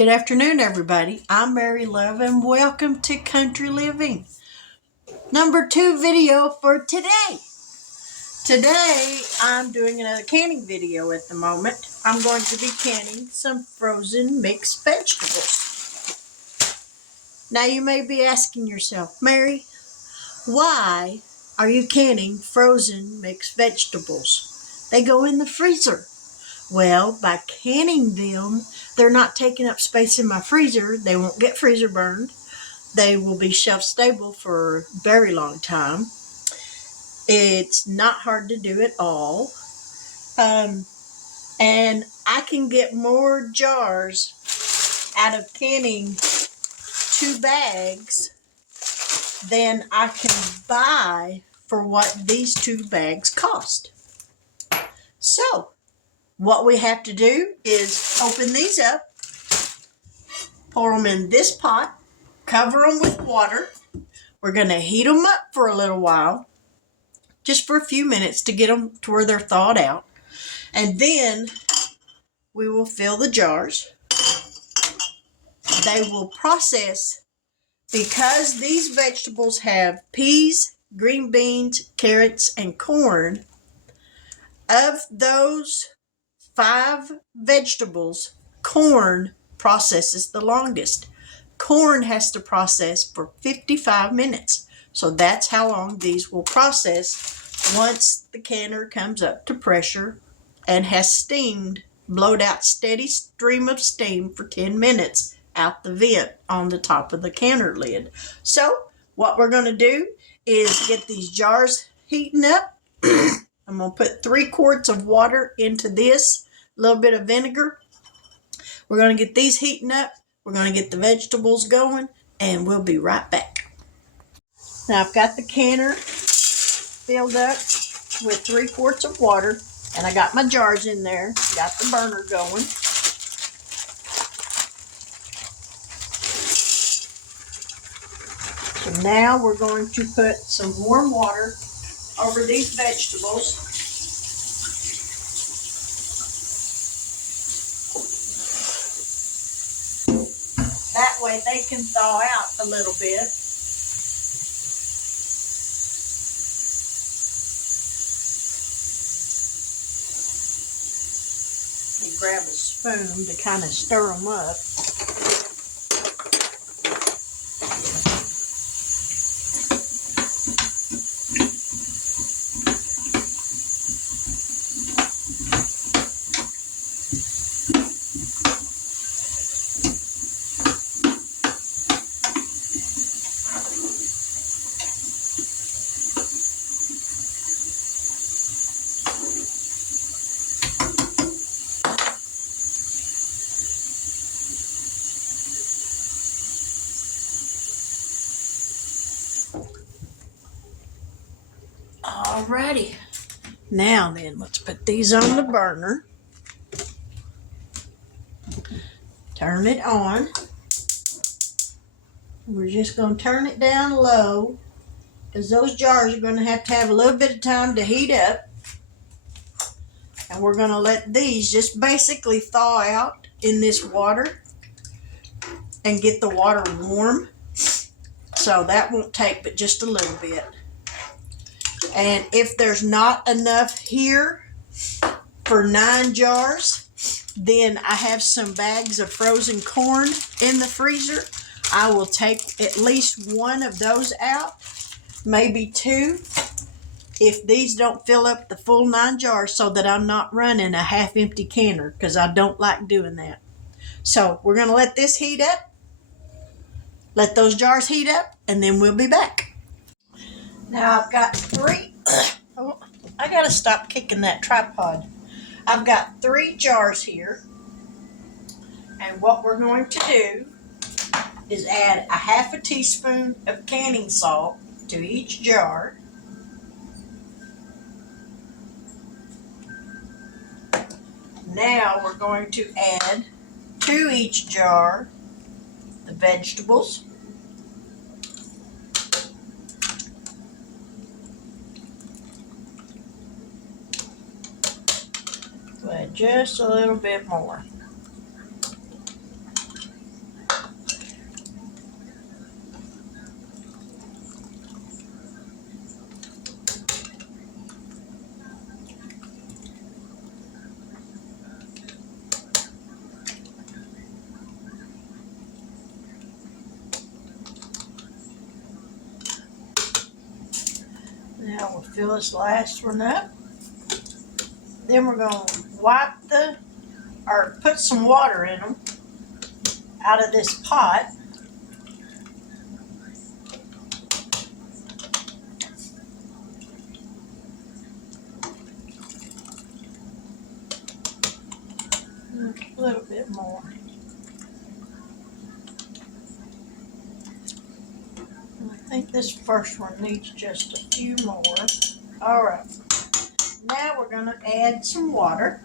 Good afternoon, everybody. I'm Mary Love, and welcome to Country Living. Number 2 video for today. Today, I'm doing another canning video at the moment. I'm going to be canning some frozen mixed vegetables. Now, you may be asking yourself, Mary, why are you canning frozen mixed vegetables? They go in the freezer. Well, by canning them, they're not taking up space in my freezer. They won't get freezer burned. They will be shelf stable for a very long time. It's not hard to do at all. And I can get more jars out of canning 2 bags than I can buy for what these 2 bags cost. So, what we have to do is open these up, pour them in this pot, cover them with water. We're going to heat them up for a little while, just for a few minutes to get them to where they're thawed out. And then we will fill the jars. They will process, because these vegetables have peas, green beans, carrots, and corn. Of those 5 vegetables, corn processes the longest. Corn has to process for 55 minutes. So that's how long these will process once the canner comes up to pressure and has steamed, blowed out steady stream of steam for 10 minutes out the vent on the top of the canner lid. So what we're going to do is get these jars heating up. I'm going to put 3 quarts of water into this, a little bit of vinegar. We're going to get these heating up. We're going to get the vegetables going, and we'll be right back. Now I've got the canner filled up with 3 quarts of water, and I got my jars in there. Got the burner going. So now we're going to put some warm water over these vegetables. That way they can thaw out a little bit. You grab a spoon to kind of stir them up. Alrighty. Now then, let's put these on the burner. Turn it on. We're just going to turn it down low, because those jars are going to have a little bit of time to heat up. And we're going to let these just basically thaw out in this water and get the water warm. So that won't take but just a little bit. And if there's not enough here for 9 jars, then I have some bags of frozen corn in the freezer. I will take at least 1 of those out, maybe 2, if these don't fill up the full 9 jars, so that I'm not running a half-empty canner, because I don't like doing that. So we're going to let this heat up, let those jars heat up, and then we'll be back. Now I've got 3, oh, I got to stop kicking that tripod. I've got 3 jars here, and what we're going to do is add a half a teaspoon of canning salt to each jar. Now we're going to add to each jar the vegetables. But just a little bit more. Fill this last one up. Then we're going to put some water in them out of this pot. A little bit more. I think this first one needs just a few more. All right. Now we're going to add some water.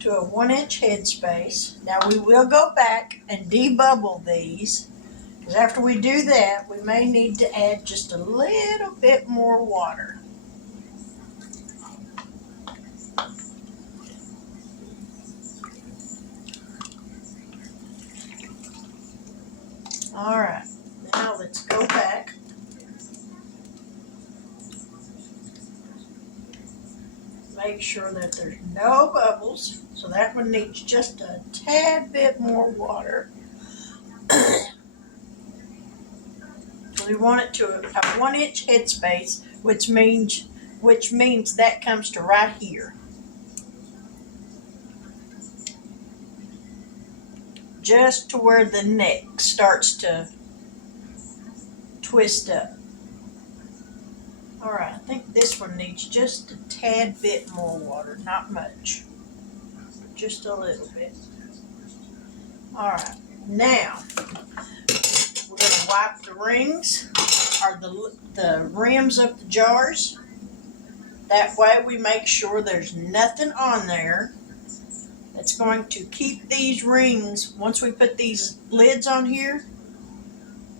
To a 1-inch headspace. Now we will go back and debubble these, because after we do that, we may need to add just a little bit more water. All right, now let's go back. Make sure that there's no bubbles. So that one needs just a tad bit more water. So we want it to a 1-inch headspace, which means that comes to right here. Just to where the neck starts to twist up. All right, I think this one needs just a tad bit more water, not much, just a little bit. All right, now we're going to wipe the rings or the rims of the jars. That way we make sure there's nothing on there that's going to keep these rings. Once we put these lids on here,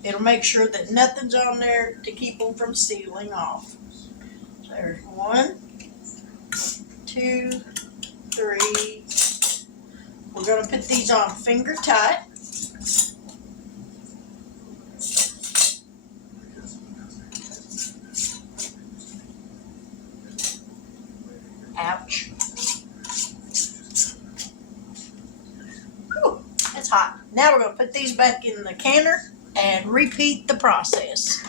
it'll make sure that nothing's on there to keep them from sealing off. So there's 1, 2, 3. We're going to put these on finger tight. Ouch. Whew, that's hot. Now we're going to put these back in the canner and repeat the process.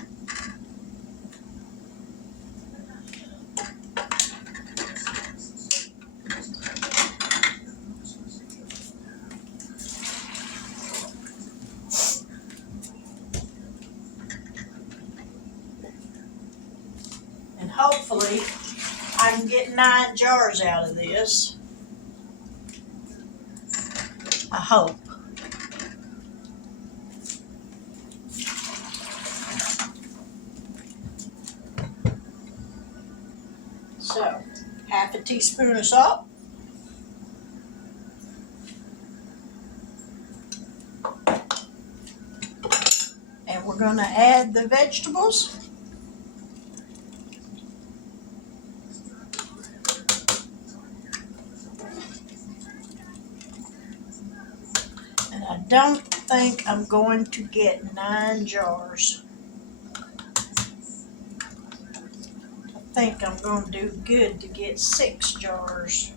And hopefully I can get 9 jars out of this. I hope. So, half a teaspoon of salt. And we're going to add the vegetables. And I don't think I'm going to get 9 jars. I think I'm going to do good to get 6 jars.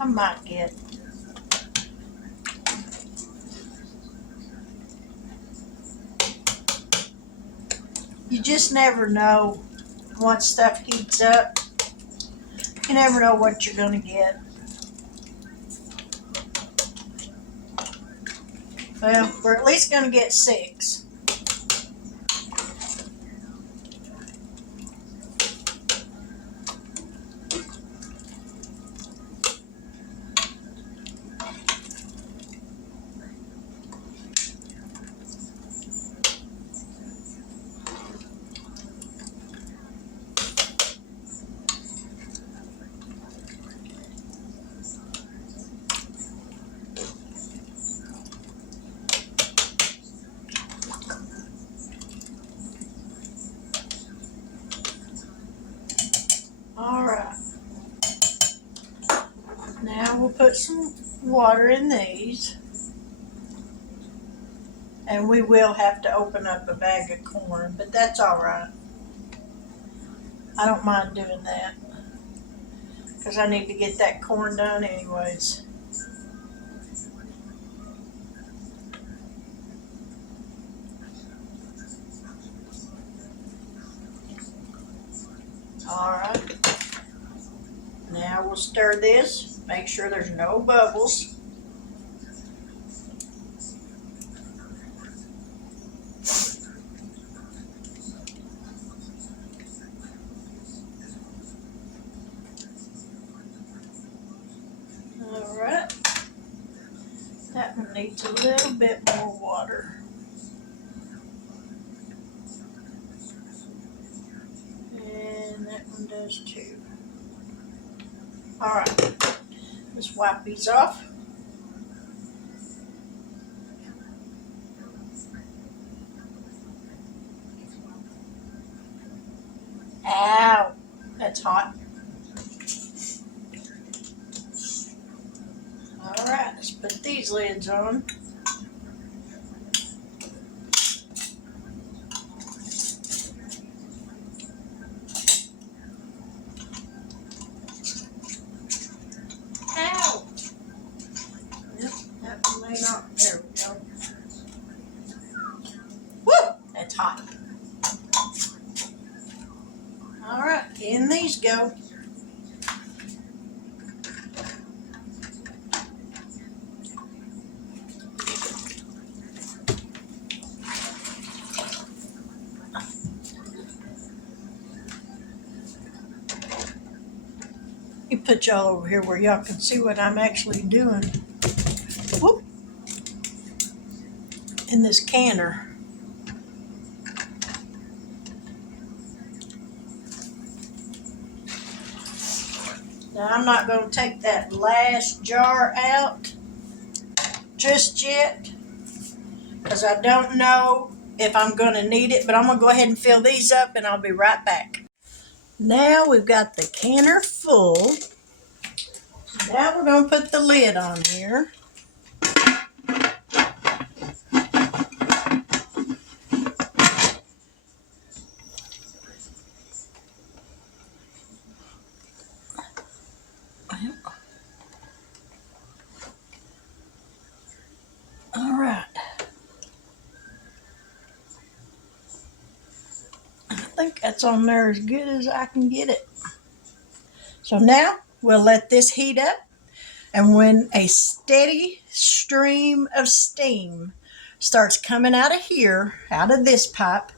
I might get. You just never know once stuff heats up. You never know what you're going to get. Well, we're at least going to get 6. All right. Now we'll put some water in these. And we will have to open up a bag of corn, but that's all right. I don't mind doing that because I need to get that corn done anyways. All right. Now we'll stir this. Make sure there's no bubbles. All right. That one needs a little bit more water. And that one does too. All right. Let's wipe these off. Ow, that's hot. All right, let's put these lids on. Ow. Yep, that one may not. There we go. Woo, that's hot. All right, in these go. Let me put y'all over here where y'all can see what I'm actually doing. Whoop. In this canner. Now I'm not going to take that last jar out just yet because I don't know if I'm going to need it, but I'm going to go ahead and fill these up and I'll be right back. Now we've got the canner full. Now we're going to put the lid on here. All right. I think that's on there as good as I can get it. So now we'll let this heat up, and when a steady stream of steam starts coming out of here, out of this pipe,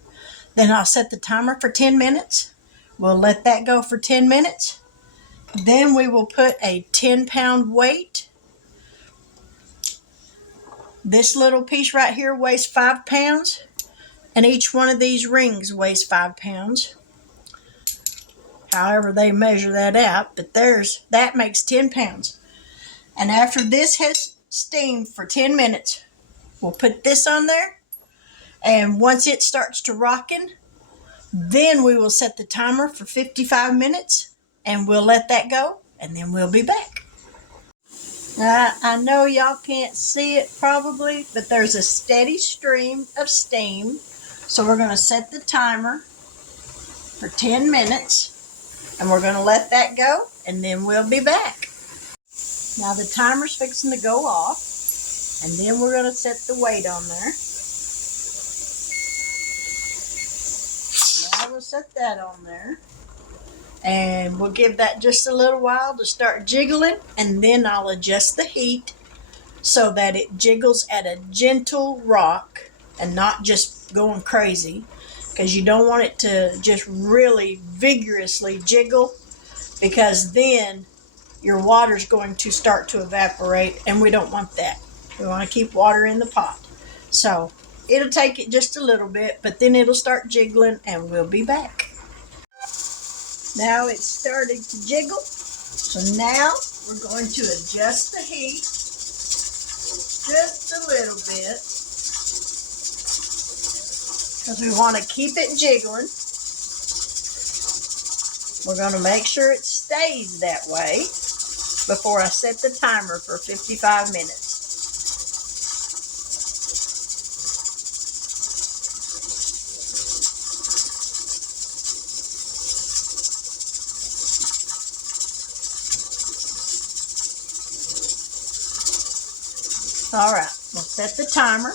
then I'll set the timer for 10 minutes. We'll let that go for 10 minutes. Then we will put a 10-pound weight. This little piece right here weighs 5 pounds, and each one of these rings weighs 5 pounds. However they measure that out, but that makes 10 pounds. And after this has steamed for 10 minutes, we'll put this on there, and once it starts to rockin', then we will set the timer for 55 minutes, and we'll let that go, and then we'll be back. Now, I know y'all can't see it probably, but there's a steady stream of steam, so we're going to set the timer for 10 minutes, and we're going to let that go, and then we'll be back. Now the timer's fixing to go off, and then we're going to set the weight on there. Now we'll set that on there, and we'll give that just a little while to start jiggling, and then I'll adjust the heat so that it jiggles at a gentle rock and not just going crazy, because you don't want it to just really vigorously jiggle, because then your water's going to start to evaporate, and we don't want that. We want to keep water in the pot. So it'll take it just a little bit, but then it'll start jiggling, and we'll be back. Now it's started to jiggle. So now we're going to adjust the heat just a little bit, because we want to keep it jiggling. We're going to make sure it stays that way before I set the timer for 55 minutes. All right, we'll set the timer.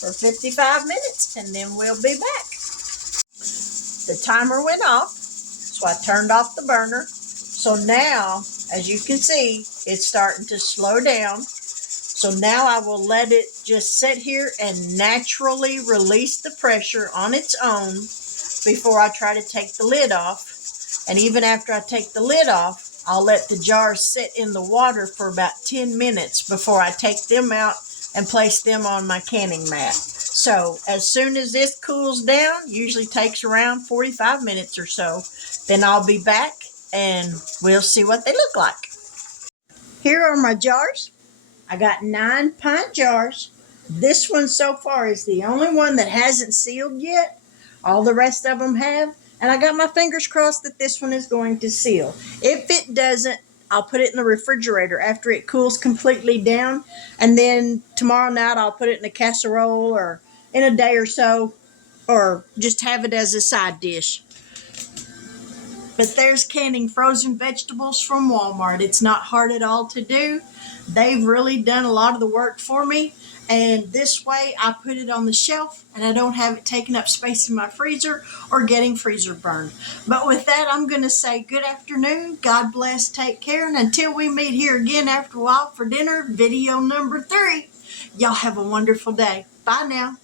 For 55 minutes, and then we'll be back. The timer went off, so I turned off the burner. So now, as you can see, it's starting to slow down. So now I will let it just sit here and naturally release the pressure on its own before I try to take the lid off. And even after I take the lid off, I'll let the jars sit in the water for about 10 minutes before I take them out and place them on my canning mat. So as soon as this cools down, usually takes around 45 minutes or so, then I'll be back and we'll see what they look like. Here are my jars. I got 9-pint jars. This one so far is the only one that hasn't sealed yet. All the rest of them have. And I got my fingers crossed that this one is going to seal. If it doesn't, I'll put it in the refrigerator after it cools completely down. And then tomorrow night I'll put it in a casserole or in a day or so. Or just have it as a side dish. But there's canning frozen vegetables from Walmart. It's not hard at all to do. They've really done a lot of the work for me. And this way I put it on the shelf and I don't have it taking up space in my freezer or getting freezer burned. But with that, I'm going to say good afternoon. God bless. Take care. And until we meet here again after a while for dinner, video number 3, y'all have a wonderful day. Bye now.